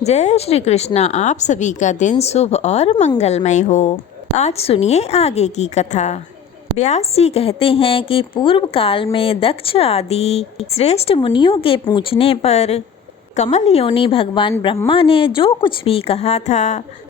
जय श्री कृष्णा। आप सभी का दिन शुभ और मंगलमय हो। आज सुनिए आगे की कथा। व्यास जी कहते हैं कि पूर्व काल में दक्ष आदि श्रेष्ठ मुनियों के पूछने पर कमल योनि भगवान ब्रह्मा ने जो कुछ भी कहा था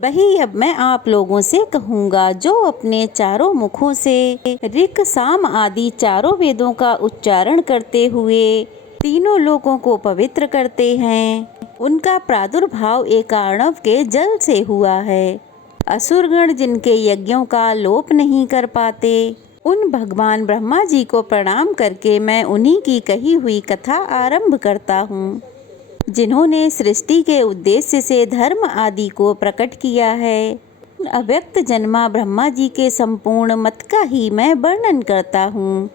वही अब मैं आप लोगों से कहूँगा, जो अपने चारों मुखों से ऋक साम आदि चारों वेदों का उच्चारण करते हुए तीनों लोकों को पवित्र करते हैं। उनका प्रादुर्भाव एकार्णव के जल से हुआ है। असुरगण जिनके यज्ञों का लोप नहीं कर पाते, उन भगवान ब्रह्मा जी को प्रणाम करके मैं उन्हीं की कही हुई कथा आरंभ करता हूँ, जिन्होंने सृष्टि के उद्देश्य से धर्म आदि को प्रकट किया है। अव्यक्त जन्मा ब्रह्मा जी के संपूर्ण मत का ही मैं वर्णन करता हूँ।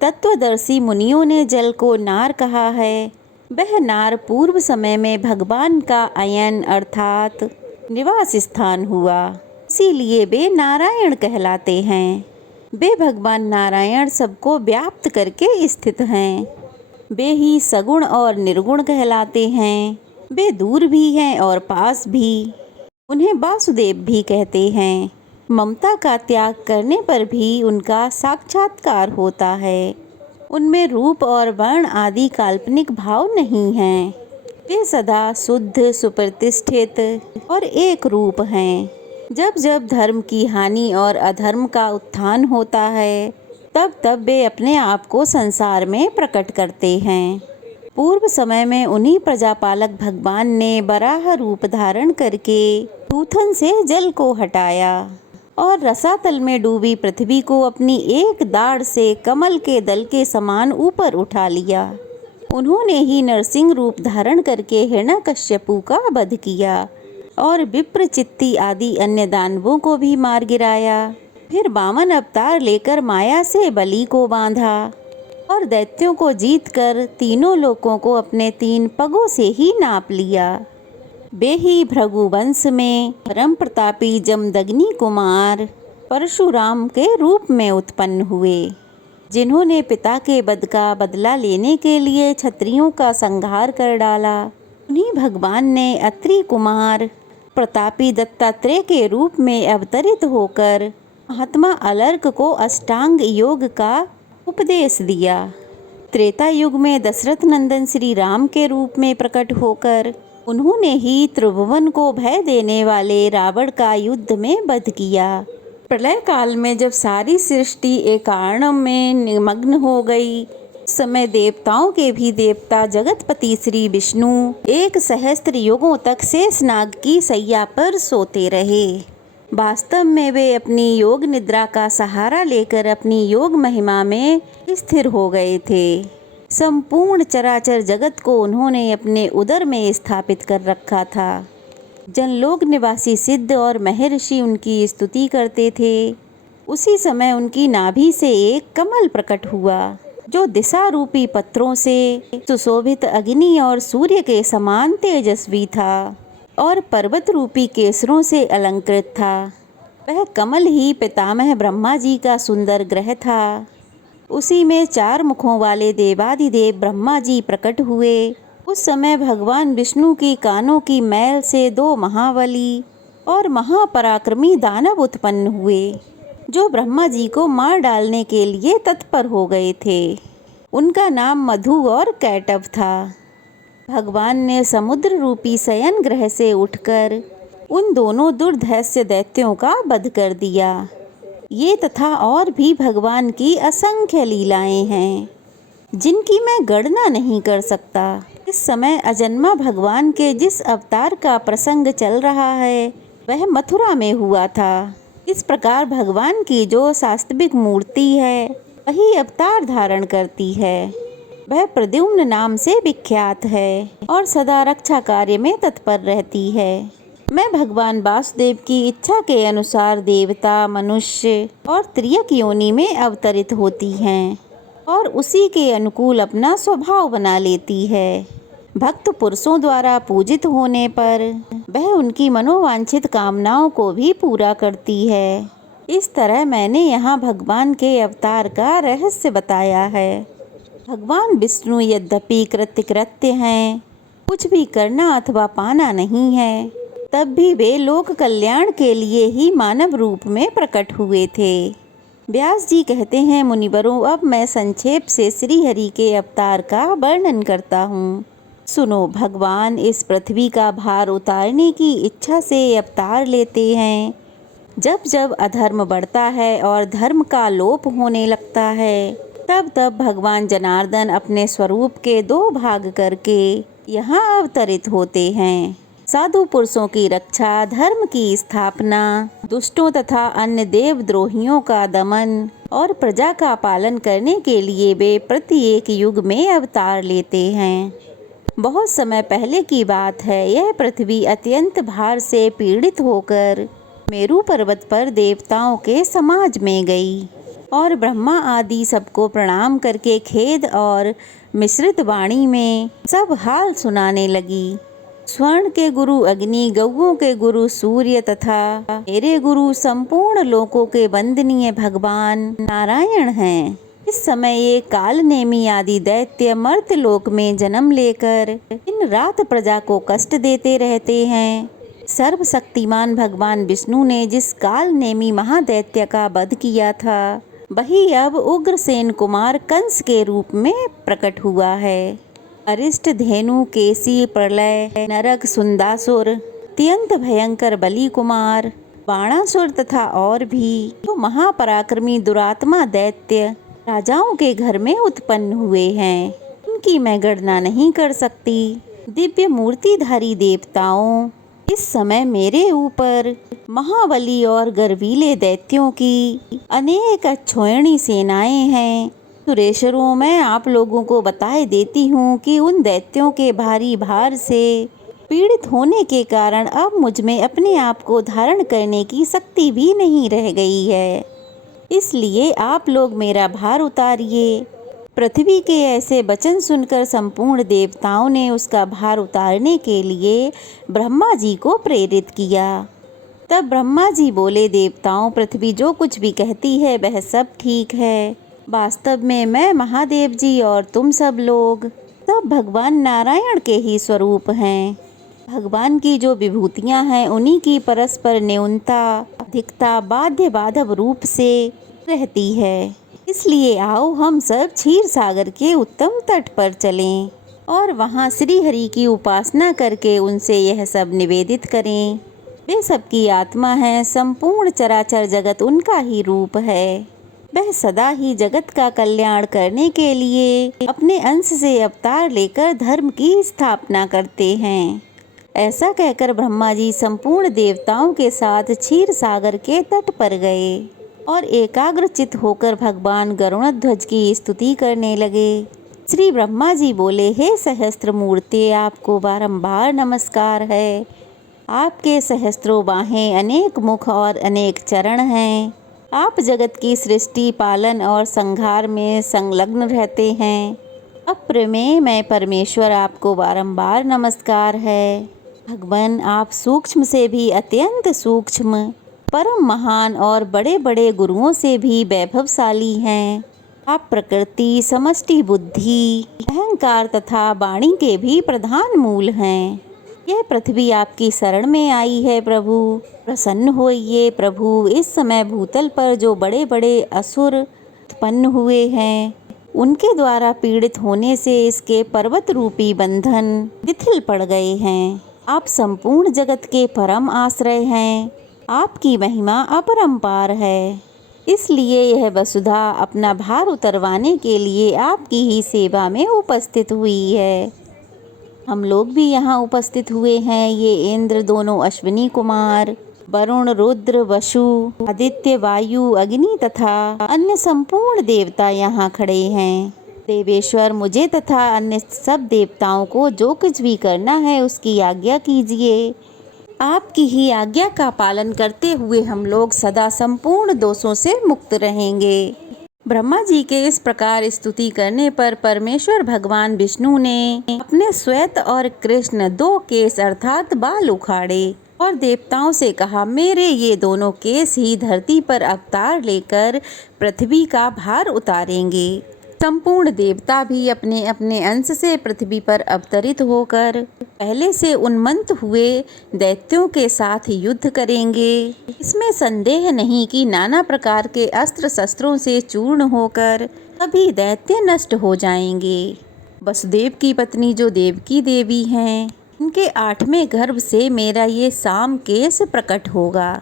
तत्वदर्शी मुनियों ने जल को नार कहा है। वह नार पूर्व समय में भगवान का अयन अर्थात निवास स्थान हुआ, इसीलिए वे नारायण कहलाते हैं। वे भगवान नारायण सबको व्याप्त करके स्थित हैं। वे ही सगुण और निर्गुण कहलाते हैं। वे दूर भी हैं और पास भी। उन्हें वासुदेव भी कहते हैं। ममता का त्याग करने पर भी उनका साक्षात्कार होता है। उनमें रूप और वर्ण आदि काल्पनिक भाव नहीं हैं। वे सदा शुद्ध, सुप्रतिष्ठित और एक रूप हैं। जब जब धर्म की हानि और अधर्म का उत्थान होता है, तब तब वे अपने आप को संसार में प्रकट करते हैं। पूर्व समय में उन्हीं प्रजापालक भगवान ने वराह रूप धारण करके थूथन से जल को हटाया और रसातल में डूबी पृथ्वी को अपनी एक दाढ़ से कमल के दल के समान ऊपर उठा लिया। उन्होंने ही नरसिंह रूप धारण करके हिरण्यकश्यपु का वध किया और विप्रचित्ति आदि अन्य दानवों को भी मार गिराया। फिर वामन अवतार लेकर माया से बलि को बांधा और दैत्यों को जीतकर तीनों लोकों को अपने 3 पगों से ही नाप लिया। वे ही भृगुवंश में परम प्रतापी जमदग्नि कुमार परशुराम के रूप में उत्पन्न हुए, जिन्होंने पिता के वध का बदला लेने के लिए क्षत्रियों का संहार कर डाला। उन्हीं भगवान ने अत्रि कुमार प्रतापी दत्तात्रेय के रूप में अवतरित होकर महात्मा अलर्क को अष्टांग योग का उपदेश दिया। त्रेता युग में दशरथ नंदन श्री राम के रूप में प्रकट होकर उन्होंने ही त्रिभुवन को भय देने वाले रावण का युद्ध में वध किया। प्रलय काल में जब सारी सृष्टि एकार्णव में निमग्न हो गई, उस समय देवताओं के भी देवता जगतपति श्री विष्णु 1 सहस्त्र युगों तक शेषनाग की शैया पर सोते रहे। वास्तव में वे अपनी योग निद्रा का सहारा लेकर अपनी योग महिमा में स्थिर हो गए थे। संपूर्ण चराचर जगत को उन्होंने अपने उदर में स्थापित कर रखा था। जनलोक निवासी सिद्ध और महर्षि उनकी स्तुति करते थे। उसी समय उनकी नाभि से एक कमल प्रकट हुआ, जो दिशा रूपी पत्रों से सुशोभित अग्नि और सूर्य के समान तेजस्वी था और पर्वत रूपी केसरों से अलंकृत था। वह कमल ही पितामह ब्रह्मा जी का सुंदर ग्रह था। उसी में 4 मुखों वाले देवादिदेव ब्रह्मा जी प्रकट हुए। उस समय भगवान विष्णु की कानों की मैल से 2 महाबली और महापराक्रमी दानव उत्पन्न हुए, जो ब्रह्मा जी को मार डालने के लिए तत्पर हो गए थे। उनका नाम मधु और कैटव था। भगवान ने समुद्र रूपी शयन ग्रह से उठकर उन दोनों दुर्धर्ष दैत्यों का वध कर दिया। ये तथा और भी भगवान की असंख्य लीलाएं हैं, जिनकी मैं गणना नहीं कर सकता। इस समय अजन्मा भगवान के जिस अवतार का प्रसंग चल रहा है, वह मथुरा में हुआ था। इस प्रकार भगवान की जो वास्तविक मूर्ति है, वही अवतार धारण करती है। वह प्रद्युम्न नाम से विख्यात है और सदा रक्षा कार्य में तत्पर रहती है। मैं भगवान वासुदेव की इच्छा के अनुसार देवता, मनुष्य और त्रियक योनि में अवतरित होती हैं और उसी के अनुकूल अपना स्वभाव बना लेती है। भक्त पुरुषों द्वारा पूजित होने पर वह उनकी मनोवांछित कामनाओं को भी पूरा करती है। इस तरह मैंने यहाँ भगवान के अवतार का रहस्य बताया है। भगवान विष्णु यद्यपि कृत्य हैं, कुछ भी करना अथवा पाना नहीं है। तब भी वे लोक कल्याण के लिए ही मानव रूप में प्रकट हुए थे। व्यास जी कहते हैं, मुनिवरों, अब मैं संक्षेप से श्री हरि के अवतार का वर्णन करता हूँ। सुनो, भगवान इस पृथ्वी का भार उतारने की इच्छा से अवतार लेते हैं। जब जब अधर्म बढ़ता है और धर्म का लोप होने लगता है, तब तब भगवान जनार्दन अपने स्वरूप के 2 भाग करके यहाँ अवतरित होते हैं। साधु पुरुषों की रक्षा, धर्म की स्थापना, दुष्टों तथा अन्य देवद्रोहियों का दमन और प्रजा का पालन करने के लिए वे प्रत्येक युग में अवतार लेते हैं। बहुत समय पहले की बात है। यह पृथ्वी अत्यंत भार से पीड़ित होकर मेरु पर्वत पर देवताओं के समाज में गई और ब्रह्मा आदि सबको प्रणाम करके खेद और मिश्रित वाणी में सब हाल सुनाने लगी। स्वर्ण के गुरु अग्नि, गौओं के गुरु सूर्य तथा मेरे गुरु संपूर्ण लोकों के वंदनीय भगवान नारायण हैं। इस समय ये कालनेमी आदि दैत्य मर्त्यलोक में जन्म लेकर दिन रात प्रजा को कष्ट देते रहते हैं। सर्वशक्तिमान भगवान विष्णु ने जिस कालनेमी महादैत्य का वध किया था, वही अब उग्रसेन कुमार कंस के रूप में प्रकट हुआ है। अरिष्ट, धेनु, केसी, प्रलय, नरक, सुंदासुर, अत्यंत भयंकर बलि कुमार, बाणासुर तथा और भी जो महापराक्रमी दुरात्मा दैत्य राजाओं के घर में उत्पन्न हुए हैं, उनकी मैं गणना नहीं कर सकती। दिव्य मूर्तिधारी देवताओं, इस समय मेरे ऊपर महाबली और गर्वीले दैत्यों की अनेक अक्षौहिणी सेनाएं हैं। सुरेश्वरों, मैं आप लोगों को बताए देती हूँ कि उन दैत्यों के भारी भार से पीड़ित होने के कारण अब मुझ में अपने आप को धारण करने की शक्ति भी नहीं रह गई है। इसलिए आप लोग मेरा भार उतारिए। पृथ्वी के ऐसे वचन सुनकर संपूर्ण देवताओं ने उसका भार उतारने के लिए ब्रह्मा जी को प्रेरित किया। तब ब्रह्मा जी बोले, देवताओं, पृथ्वी जो कुछ भी कहती है वह सब ठीक है। वास्तव में मैं महादेव जी और तुम सब लोग सब भगवान नारायण के ही स्वरूप हैं। भगवान की जो विभूतियां हैं, उन्हीं की परस्पर न्यूनता अधिकता बाध्य बाधव रूप से रहती है। इसलिए आओ हम सब क्षीर सागर के उत्तम तट पर चलें और वहाँ श्री हरि की उपासना करके उनसे यह सब निवेदित करें। वे सबकी आत्मा है, संपूर्ण चराचर जगत उनका ही रूप है। वह सदा ही जगत का कल्याण करने के लिए अपने अंश से अवतार लेकर धर्म की स्थापना करते हैं। ऐसा कहकर ब्रह्मा जी संपूर्ण देवताओं के साथ क्षीर सागर के तट पर गए और एकाग्रचित होकर भगवान गरुड़ध्वज की स्तुति करने लगे। श्री ब्रह्मा जी बोले, हे सहस्त्र मूर्ति, आपको बारंबार नमस्कार है। आपके सहस्त्रों बाहें, अनेक मुख और अनेक चरण हैं। आप जगत की सृष्टि, पालन और संहार में संलग्न रहते हैं। अप्रमेय मैं परमेश्वर, आपको बारंबार नमस्कार है। भगवान, आप सूक्ष्म से भी अत्यंत सूक्ष्म, परम महान और बड़े बड़े गुरुओं से भी वैभवशाली हैं। आप प्रकृति, समष्टि बुद्धि, अहंकार तथा वाणी के भी प्रधान मूल हैं। यह पृथ्वी आपकी शरण में आई है प्रभु, प्रसन्न होइए प्रभु। इस समय भूतल पर जो बड़े बड़े असुर उत्पन्न हुए हैं, उनके द्वारा पीड़ित होने से इसके पर्वत रूपी बंधन शिथिल पड़ गए हैं। आप संपूर्ण जगत के परम आश्रय हैं। आपकी महिमा अपरंपार है। इसलिए यह वसुधा अपना भार उतरवाने के लिए आपकी ही सेवा में उपस्थित हुई है। हम लोग भी यहाँ उपस्थित हुए हैं। ये इंद्र, दोनों अश्विनी कुमार, वरुण, रुद्र, वसु, आदित्य, वायु, अग्नि तथा अन्य संपूर्ण देवता यहाँ खड़े हैं। देवेश्वर, मुझे तथा अन्य सब देवताओं को जो कुछ भी करना है उसकी आज्ञा कीजिए। आपकी ही आज्ञा का पालन करते हुए हम लोग सदा संपूर्ण दोषों से मुक्त रहेंगे। ब्रह्मा जी के इस प्रकार स्तुति करने पर परमेश्वर भगवान विष्णु ने अपने श्वेत और कृष्ण 2 केस अर्थात बाल उखाड़े और देवताओं से कहा, मेरे ये दोनों केस ही धरती पर अवतार लेकर पृथ्वी का भार उतारेंगे। संपूर्ण देवता भी अपने अपने अंश से पृथ्वी पर अवतरित होकर पहले से उन्मत्त हुए दैत्यों के साथ युद्ध करेंगे। इसमें संदेह नहीं कि नाना प्रकार के अस्त्र शस्त्रों से चूर्ण होकर सभी दैत्य नष्ट हो जाएंगे। वसुदेव की पत्नी जो देवकी देवी हैं, उनके 8वें गर्भ से मेरा ये साम केस प्रकट होगा।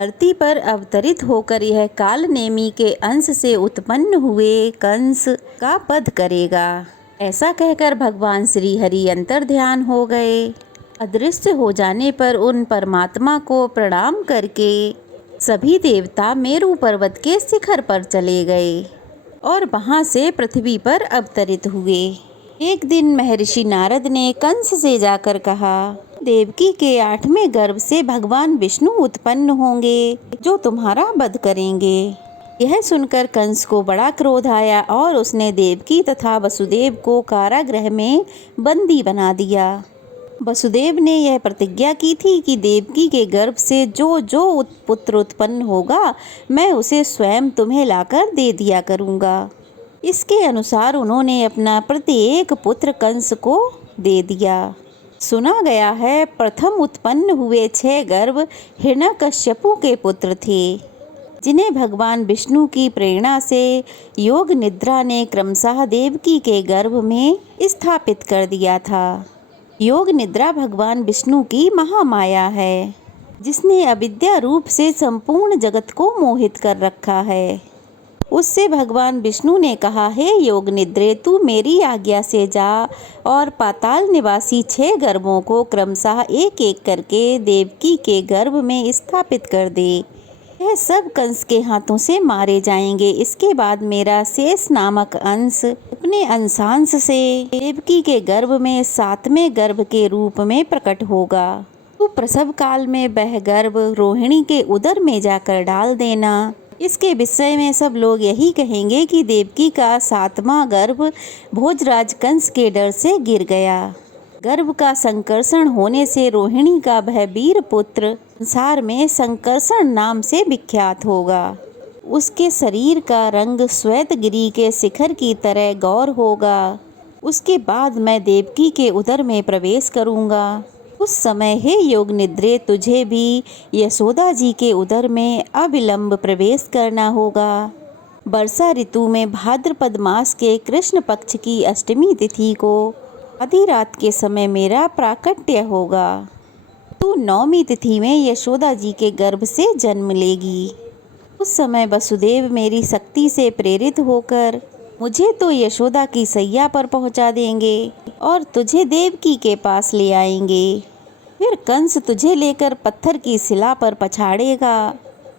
धरती पर अवतरित होकर यह काल नेमी के अंश से उत्पन्न हुए कंस का वध करेगा। ऐसा कहकर भगवान श्री हरि अंतर्ध्यान हो गए। अदृश्य हो जाने पर उन परमात्मा को प्रणाम करके सभी देवता मेरू पर्वत के शिखर पर चले गए और वहां से पृथ्वी पर अवतरित हुए। एक दिन महर्षि नारद ने कंस से जाकर कहा, देवकी के 8वें गर्भ से भगवान विष्णु उत्पन्न होंगे जो तुम्हारा वध करेंगे। यह सुनकर कंस को बड़ा क्रोध आया और उसने देवकी तथा वसुदेव को कारागृह में बंदी बना दिया। वसुदेव ने यह प्रतिज्ञा की थी कि देवकी के गर्भ से जो जो पुत्र उत्पन्न होगा मैं उसे स्वयं तुम्हें लाकर दे दिया करूँगा। इसके अनुसार उन्होंने अपना प्रत्येक पुत्र कंस को दे दिया। सुना गया है प्रथम उत्पन्न हुए 6 गर्भ हिरण्यकश्यपु के पुत्र थे, जिन्हें भगवान विष्णु की प्रेरणा से योग निद्रा ने क्रमशः देवकी के गर्भ में स्थापित कर दिया था। योग निद्रा भगवान विष्णु की महामाया है, जिसने अविद्या रूप से संपूर्ण जगत को मोहित कर रखा है। उससे भगवान विष्णु ने कहा, हे योग निद्रे, तू मेरी आज्ञा से जा और पाताल निवासी 6 गर्भों को क्रमशः एक एक करके देवकी के गर्भ में स्थापित कर दे। यह सब कंस के हाथों से मारे जाएंगे। इसके बाद मेरा शेष नामक अंश अपने अंशांश से देवकी के गर्भ में 7वें गर्भ के रूप में प्रकट होगा। तू प्रसव काल में वह गर्भ रोहिणी के उदर में जाकर डाल देना। इसके विषय में सब लोग यही कहेंगे कि देवकी का 7वां गर्भ भोजराज कंस के डर से गिर गया। गर्भ का संकर्षण होने से रोहिणी का वह वीर पुत्र संसार में संकर्षण नाम से विख्यात होगा। उसके शरीर का रंग श्वेतगिरी के शिखर की तरह गौर होगा। उसके बाद मैं देवकी के उदर में प्रवेश करूंगा। उस समय हे योग निद्रे, तुझे भी यशोदा जी के उदर में अविलंब प्रवेश करना होगा। वर्षा ऋतु में भाद्रपद मास के कृष्ण पक्ष की अष्टमी तिथि को आधी रात के समय मेरा प्राकट्य होगा। तू 9वीं तिथि में यशोदा जी के गर्भ से जन्म लेगी। उस समय वसुदेव मेरी शक्ति से प्रेरित होकर मुझे तो यशोदा की सैया पर पहुंचा देंगे और तुझे देवकी के पास ले आएंगे। फिर कंस तुझे लेकर पत्थर की शिला पर पछाड़ेगा,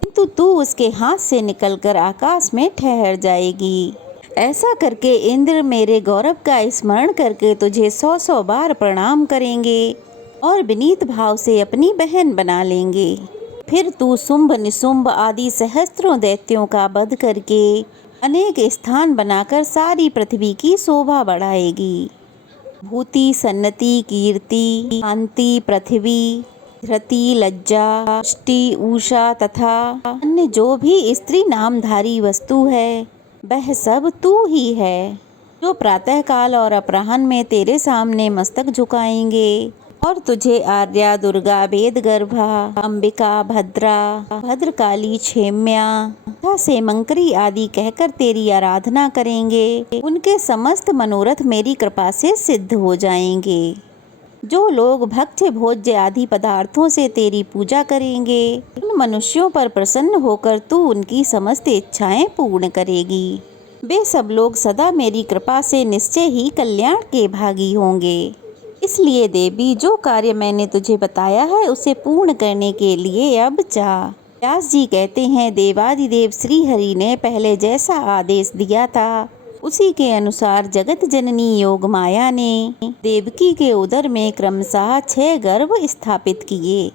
किंतु तू उसके हाथ से निकलकर आकाश में ठहर जाएगी। ऐसा करके इंद्र मेरे गौरव का स्मरण करके तुझे 100 बार प्रणाम करेंगे और विनीत भाव से अपनी बहन बना लेंगे। फिर तू शुंभ निशुंभ आदि सहस्त्रों दैत्यों का वध करके अनेक स्थान बनाकर सारी पृथ्वी की शोभा बढ़ाएगी। भूति, सन्नति, कीर्ति, शांति, पृथ्वी, धृति, लज्जा, पुष्टि, उषा तथा अन्य जो भी स्त्री नामधारी वस्तु है वह सब तू ही है, जो प्रातःकाल और अपराह्न में तेरे सामने मस्तक झुकाएंगे और तुझे आर्या, दुर्गा, वेदगर्भा, अंबिका, भद्रा, भद्रकाली, क्षेम्या तथा सेमंकरी आदि कहकर तेरी आराधना करेंगे। उनके समस्त मनोरथ मेरी कृपा से सिद्ध हो जाएंगे। जो लोग भक्ष्य भोज्य आदि पदार्थों से तेरी पूजा करेंगे, उन मनुष्यों पर प्रसन्न होकर तू उनकी समस्त इच्छाएं पूर्ण करेगी। वे सब लोग सदा मेरी कृपा से निश्चय ही कल्याण के भागी होंगे। इसलिए देवी, जो कार्य मैंने तुझे बताया है उसे पूर्ण करने के लिए अब जा। व्यास जी कहते हैं, देवादिदेव श्री हरि ने पहले जैसा आदेश दिया था उसी के अनुसार जगत जननी योग माया ने देवकी के उदर में क्रमशः 6 गर्भ स्थापित किए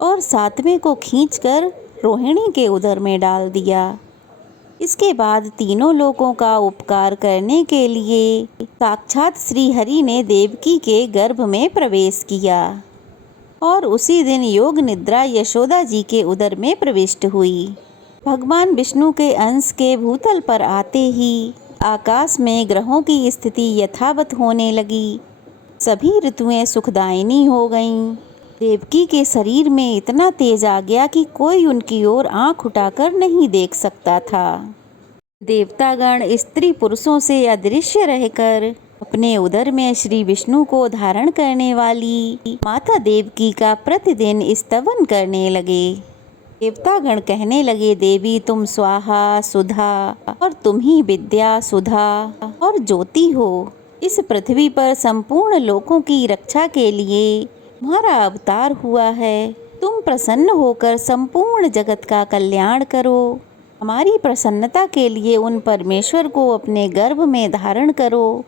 और 7वें को खींचकर रोहिणी के उदर में डाल दिया। इसके बाद तीनों लोगों का उपकार करने के लिए साक्षात श्री हरि ने देवकी के गर्भ में प्रवेश किया और उसी दिन योग निद्रा यशोदा जी के उदर में प्रविष्ट हुई। भगवान विष्णु के अंश के भूतल पर आते ही आकाश में ग्रहों की स्थिति यथावत होने लगी। सभी ऋतुएं सुखदायिनी हो गईं। देवकी के शरीर में इतना तेज आ गया कि कोई उनकी ओर आंख उठाकर नहीं देख सकता था। देवतागण स्त्री पुरुषों से अदृश्य रहकर अपने उदर में श्री विष्णु को धारण करने वाली माता देवकी का प्रतिदिन स्तवन करने लगे। देवतागण कहने लगे, देवी तुम स्वाहा सुधा और तुम ही विद्या सुधा और ज्योति हो। इस पृथ्वी पर संपूर्ण लोकों की रक्षा के लिए तुम्हारा अवतार हुआ है। तुम प्रसन्न होकर संपूर्ण जगत का कल्याण करो। हमारी प्रसन्नता के लिए उन परमेश्वर को अपने गर्भ में धारण करो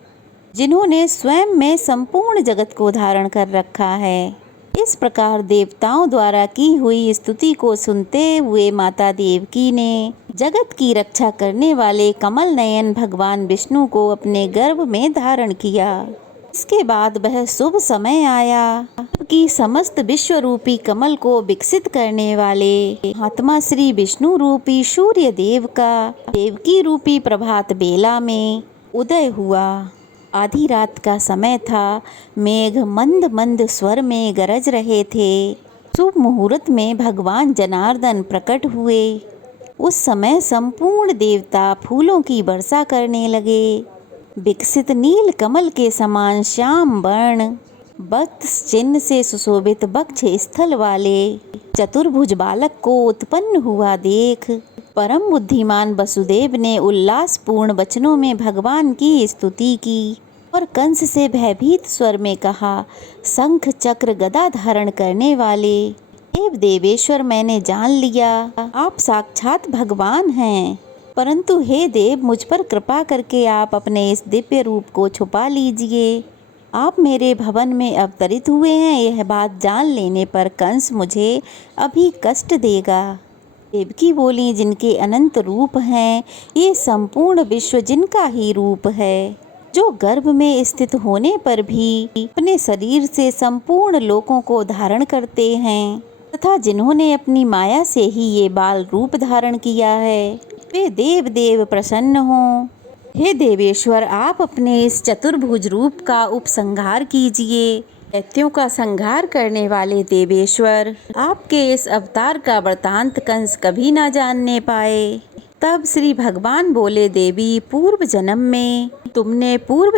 जिन्होंने स्वयं में संपूर्ण जगत को धारण कर रखा है। इस प्रकार देवताओं द्वारा की हुई स्तुति को सुनते हुए माता देवकी ने जगत की रक्षा करने वाले कमल नयन भगवान विष्णु को अपने गर्भ में धारण किया। इसके बाद वह शुभ समय आया कि समस्त विश्व रूपी कमल को विकसित करने वाले महात्मा श्री विष्णु रूपी सूर्य देव का देवकी रूपी प्रभात बेला में उदय हुआ। आधी रात का समय था। मेघ मंद मंद स्वर में गरज रहे थे। शुभ मुहूर्त में भगवान जनार्दन प्रकट हुए। उस समय संपूर्ण देवता फूलों की वर्षा करने लगे। विकसित नील कमल के समान श्याम वर्ण वत्स चिन्ह से सुशोभित वक्ष स्थल वाले चतुर्भुज बालक को उत्पन्न हुआ देख परम बुद्धिमान वसुदेव ने उल्लासपूर्ण वचनों में भगवान की स्तुति की और कंस से भयभीत स्वर में कहा, शंख चक्र गदा धारण करने वाले देव देवेश्वर, मैंने जान लिया आप साक्षात भगवान हैं। परंतु हे देव, मुझ पर कृपा करके आप अपने इस दिव्य रूप को छुपा लीजिए। आप मेरे भवन में अवतरित हुए हैं, यह बात जान लेने पर कंस मुझे अभी कष्ट देगा। देवकी बोली, जिनके अनंत रूप हैं, ये संपूर्ण विश्व जिनका ही रूप है, जो गर्भ में स्थित होने पर भी अपने शरीर से संपूर्ण लोकों को धारण करते हैं तथा जिन्होंने अपनी माया से ही ये बाल रूप धारण किया है, वे देव देव प्रसन्न हों। हे देवेश्वर, आप अपने इस चतुर्भुज रूप का उपसंहार कीजिए। दैत्यों का संहार करने वाले देवेश्वर, आपके इस अवतार का वृतांत कंस कभी ना जानने पाए। तब श्री भगवान बोले, देवी, पूर्व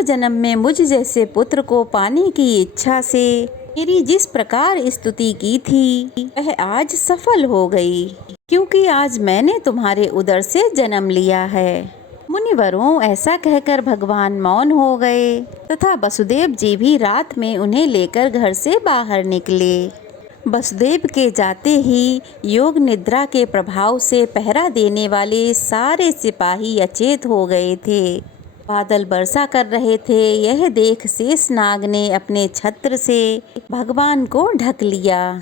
जन्म में मुझ जैसे पुत्र को पाने की इच्छा से मेरी जिस प्रकार स्तुति की थी वह आज सफल हो गई, क्योंकि आज मैंने तुम्हारे उदर से जन्म लिया है। मुनिवरों, ऐसा कहकर भगवान मौन हो गए तथा वसुदेव जी भी रात में उन्हें लेकर घर से बाहर निकले। वसुदेव के जाते ही योग निद्रा के प्रभाव से पहरा देने वाले सारे सिपाही अचेत हो गए थे। बादल वर्षा कर रहे थे। यह देख शेषनाग ने अपने छत्र से भगवान को ढक लिया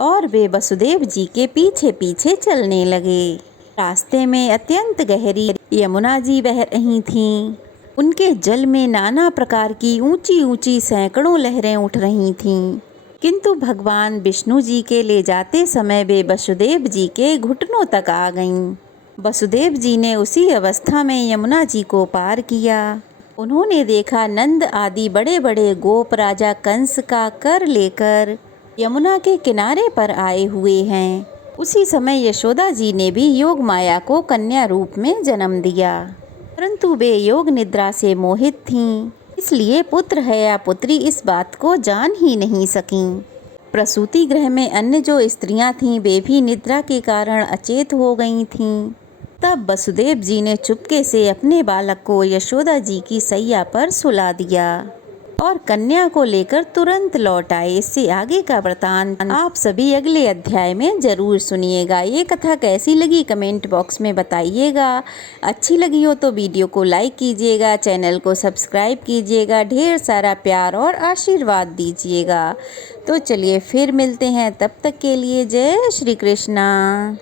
और वे वसुदेव जी के पीछे पीछे चलने लगे। रास्ते में अत्यंत गहरी यमुना जी बह रही थीं। उनके जल में नाना प्रकार की ऊंची ऊंची सैकड़ों लहरें उठ रही थीं, किंतु भगवान विष्णु जी के ले जाते समय वे वसुदेव जी के घुटनों तक आ गईं। वसुदेव जी ने उसी अवस्था में यमुना जी को पार किया। उन्होंने देखा नंद आदि बड़े बड़े गोप राजा कंस का कर लेकर यमुना के किनारे पर आए हुए हैं। उसी समय यशोदा जी ने भी योग माया को कन्या रूप में जन्म दिया, परंतु वे योग निद्रा से मोहित थीं, इसलिए पुत्र है या पुत्री इस बात को जान ही नहीं सकीं। प्रसूति गृह में अन्य जो स्त्रियां थीं वे भी निद्रा के कारण अचेत हो गई थीं। तब वसुदेव जी ने चुपके से अपने बालक को यशोदा जी की सैया पर सुला दिया और कन्या को लेकर तुरंत लौट आए। इससे आगे का वृतांत आप सभी अगले अध्याय में जरूर सुनिएगा। ये कथा कैसी लगी कमेंट बॉक्स में बताइएगा। अच्छी लगी हो तो वीडियो को लाइक कीजिएगा, चैनल को सब्सक्राइब कीजिएगा, ढेर सारा प्यार और आशीर्वाद दीजिएगा। तो चलिए फिर मिलते हैं, तब तक के लिए जय श्री कृष्णा।